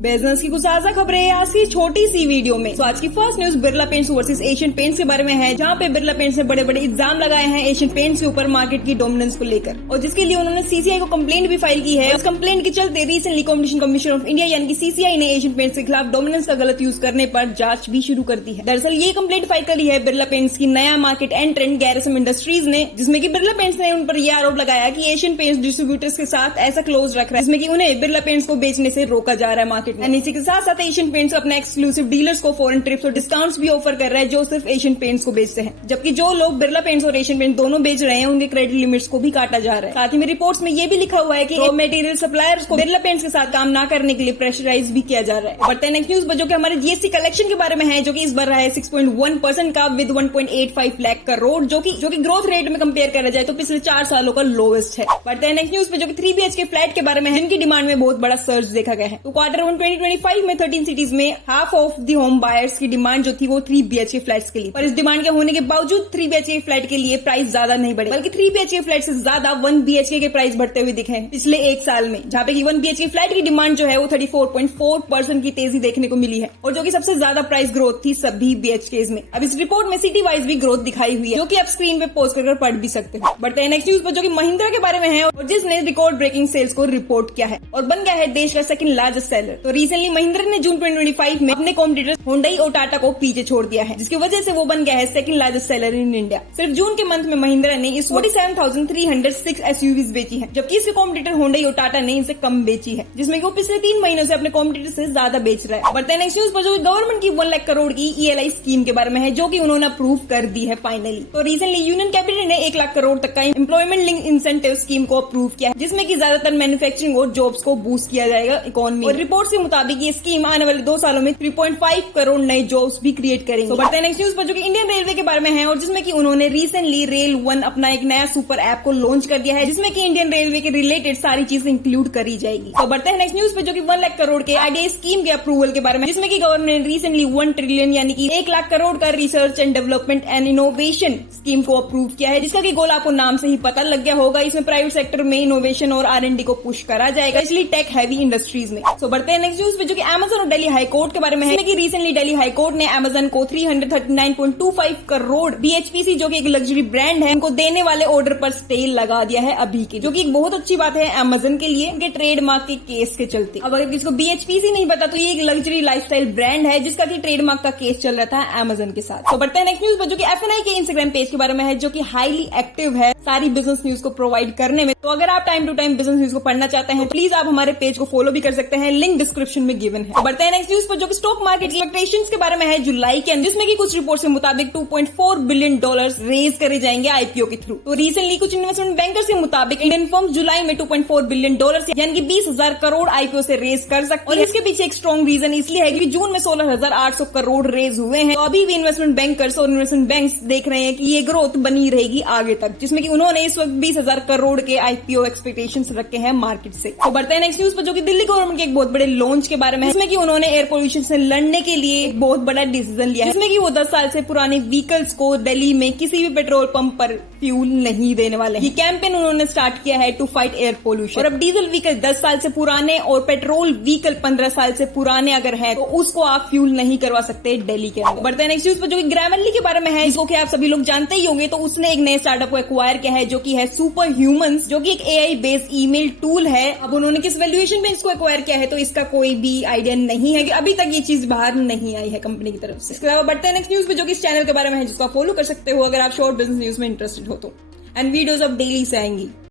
Business की कुछ ताजा खबरें आज की छोटी सी वीडियो में। तो आज की first news Birla paints versus Asian paints के बारे में है, जहां पे बिरला पेंट्स ने बड़े बड़े इल्जाम लगाए हैं एशियन पेंट्स के ऊपर मार्केट की डोमिनेंस को लेकर, और जिसके लिए उन्होंने सीसीआई को कंप्लेंट भी फाइल की है। उस कंप्लेंट के चलते recently competition commission of India यानी कि सीसीआई ने एशियन पेंट्स के खिलाफ डोमिनेंस का गलत यूज करने पर जांच भी शुरू कर दी है। दरअसल ये कंप्लेंट फाइल करी है बिरला पेंट्स की नया मार्केट एंट्रेंट गैरिसन इंडस्ट्रीज ने, जिसमें कि बिरला पेंट्स ने उन पर यह आरोप लगाया कि एशियन पेंट्स डिस्ट्रीब्यूटर्स के साथ ऐसा क्लोज रख रहा है जिसमें कि उन्हें बिरला पेंट्स को बेचने से रोका जा रहा है मार्केट में। इसी के साथ साथ एशियन पेंट्स अपने एक्सक्लूसिव डीलर्स को फॉरेन ट्रिप्स और डिस्काउंट्स भी ऑफर कर रहा है जो सिर्फ एशियन पेंट्स को बेचते हैं, जबकि जो लोग बिरला पेंट्स और एशियन पेंट्स दोनों बेच रहे हैं उनके क्रेडिट लिमिट्स को भी काटा जा रहा है। साथ ही में रिपोर्ट्स में ये भी लिखा हुआ है कि रॉ मटेरियल सप्लायर्स को बिरला पेंट्स के साथ काम न करने के लिए प्रेशराइज भी किया जा रहा है। बढ़ते हैं नेक्स्ट न्यूज पर, जो कि हमारे जीएसटी कलेक्शन के बारे में है, जो कि इस बार रहा है 6.1% का विद 1.85 लाख करोड़, जो कि ग्रोथ रेट में कंपेयर करा जाए तो पिछले 4 सालों का लोवेस्ट है। बढ़ते हैं नेक्स्ट न्यूज पे, जो कि 3 BHK फ्लैट के बारे में है, जिनकी डिमांड में बहुत बड़ा सर्ज देखा गया है। तो क्वार्टर 1 2025 में 13 सिटीज में half of the home buyers की डिमांड जो थी वो 3 BHK फ्लैट्स के लिए, पर इस डिमांड के होने के बावजूद 3 BHK फ्लैट के लिए प्राइस ज्यादा नहीं बढ़े, बल्कि 3 BHK फ्लैट से ज्यादा 1 BHK के प्राइस बढ़ते हुए दिखे हैं पिछले 1 साल में, जहां पे 1 BHK फ्लैट की डिमांड जो है वो 34.4% की तेजी देखने को मिली है, और जो कि सबसे ज्यादा प्राइस ग्रोथ थी सभी BHKs में। अब इस रिपोर्ट में सिटी वाइज भी ग्रोथ दिखाई हुई है, जो कि आप स्क्रीन पे पॉज कर पढ़ भी सकते हो। बढ़ते हैं नेक्स्ट न्यूज पर, जो कि महिंद्रा के बारे में है, और जिसने रिकॉर्ड ब्रेकिंग सेल्स को रिपोर्ट किया है और बन गया है देश का सेकंड लार्जेस्ट सेलर। तो रिसेंटली महिंद्रा ने जून 2025 में अपने कॉम्पिटिटर्स होंडई और टाटा को पीछे छोड़ दिया है, जिसकी वजह से वो बन गया है second largest seller in India. सिर्फ जून के मंथ में महिंद्रा ने इस 47,306 SUVs बेची है, जबकि इसके कॉम्पिटिटर होंडई और टाटा ने इनसे कम बेची है, जिसमें वो पिछले 3 महीनों से अपने कॉम्पिटिटर से ज्यादा बेच रहा है। बढ़ते हैं नेक्स्ट न्यूज पर, जो गवर्नमेंट की 1 लाख करोड़ की ELI स्कीम के बारे में है, जो कि उन्होंने अप्रूव कर दी है फाइनली। तो रिसेंटली यूनियन कैबिनेट ने 1 लाख करोड़ तक का एम्प्लॉयमेंट लिंक इंसेंटिव स्कीम को अप्रूव किया है, जिसमें कि ज्यादातर मैन्युफैक्चरिंग और जॉब्स को बूस्ट किया जाएगा इकोनॉमी। और रिपोर्ट के मुताबिक ये स्कीम आने वाले 2 सालों में 3.5 करोड़ नए जॉब्स भी क्रिएट करेंगे। तो बढ़ते हैं नेक्स्ट न्यूज पर, जो कि इंडियन रेलवे के बारे में है, और जिसमें कि उन्होंने रिसेंटली रेल 1 अपना एक नया सुपर ऐप को लॉन्च कर दिया है, जिसमें कि इंडियन रेलवे के रिलेटेड सारी चीजें इंक्लूड करी जाएगी। तो बढ़ते हैं नेक्स्ट न्यूज पे, जो कि 1 लाख करोड़ के आईडीआई स्कीम के अप्रूवल के बारे में, जिसमें कि गवर्नमेंट ने रिसेंटली 1 ट्रिलियन यानी कि 1 लाख करोड़ का research and development and innovation scheme को अप्रूव किया है, जिसका कि गोल आपको नाम से ही पता लग गया होगा। इसमें प्राइवेट सेक्टर में इनोवेशन और R&D को पुश करा जाएगा, इसलिए टेक हैवी इंडस्ट्रीज में। तो बढ़ते हैं नेक्स्ट न्यूज पे, जो कि अमेजन और दिल्ली हाईकोर्ट के बारे में है, जिसमें कि रिसेंटली दिल्ली हाईकोर्ट ने अमेजन को 339.25 करोड़ BHPC जो कि एक लग्जरी ब्रांड है, उनको देने वाले ऑर्डर पर स्टे लगा दिया है अभी के, जो कि एक बहुत अच्छी बात है अमेजन के लिए, उनके ट्रेडमार्क के केस के चलते। अब अगर किसी को BHPC नहीं पता, तो ये एक लग्जरी लाइफस्टाइल ब्रांड है जिसका कि ट्रेडमार्क का केस चल रहा था अमेजन के साथ। तो बढ़ते हैं नेक्स्ट न्यूज पर, जो कि FNI के इंस्टाग्राम पेज के बारे में है, जो कि हाईली एक्टिव है सारी बिजनेस न्यूज को प्रोवाइड करने में। तो अगर आप time to time business news को पढ़ना चाहते हैं, तो प्लीज आप हमारे पेज को फॉलो भी कर सकते हैं, लिंक डिस्क्रिप्शन में गिवन है। तो बढ़ते हैं नेक्स्ट न्यूज पर, जो कि स्टॉक मार्केट एक्सपेक्टेशंस के बारे में है जुलाई के अंदर, जिसमें कि कुछ रिपोर्ट्स के मुताबिक $2.4 बिलियन रेज करे जाएंगे IPO के थ्रू। तो रिसेंटली कुछ इन्वेस्टमेंट बैंकर्स के मुताबिक इंडियन फर्म जुलाई में $2.4 बिलियन यानी कि 20,000 करोड़ IPO से रेज कर सकते हैं, और इसके पीछे एक स्ट्रॉन्ग रीजन इसलिए है कि जून में 16,800 करोड़ रेज हुए हैं। तो अभी भी इन्वेस्टमेंट बैंकर्स और इन्वेस्टमेंट बैंक्स देख रहे हैं कि ये ग्रोथ बनी रहेगी आगे तक, जिसमें कि उन्होंने इस वक्त 20,000 करोड़ के IPO एक्सपेक्टेशंस रखे हैं मार्केट से। तो बढ़ते हैं नेक्स्ट न्यूज पर, जो कि दिल्ली गवर्नमेंट के एक बहुत बड़े लॉन्च के बारे में है, जिसमें कि उन्होंने एयर पोल्यूशन से लड़ने के लिए एक बहुत बड़ा डिसीजन लिया है, जिसमें कि वो 10 साल से पुराने व्हीकल्स को दिल्ली में किसी भी पेट्रोल पंप पर फ्यूल नहीं देने वाले। ये कैंपेन उन्होंने स्टार्ट किया है टू फाइट एयर पोल्यूशन। और अब डीजल व्हीकल 10 साल से पुराने और पेट्रोल व्हीकल 15 साल से पुराने अगर है, तो उसको आप फ्यूल नहीं करवा सकते दिल्ली के अंदर। बढ़ते हैं नेक्स्ट न्यूज पर, जो कि ग्रामरली के बारे में है, जिसको कि आप सभी लोग जानते ही होंगे। तो उसने एक नए स्टार्टअप को एक्वायर किया है, जो कि है सुपर ह्यूमंस, जो कि एक AI बेस्ड ईमेल टूल है। अब उन्होंने किस वैल्यूएशन में इसको एक्वायर किया है, तो इसका कोई भी आइडिया नहीं है कि अभी तक ये चीज बाहर नहीं आई है कंपनी की तरफ से। इसके अलावा बढ़ते हैं नेक्स्ट न्यूज पे, जो कि इस चैनल के बारे में है, जिसको आप फॉलो कर सकते हो अगर आप शॉर्ट बिजनेस न्यूज में इंटरेस्टेड हो तो, एंड वीडियोस अब डेली से आएंगी।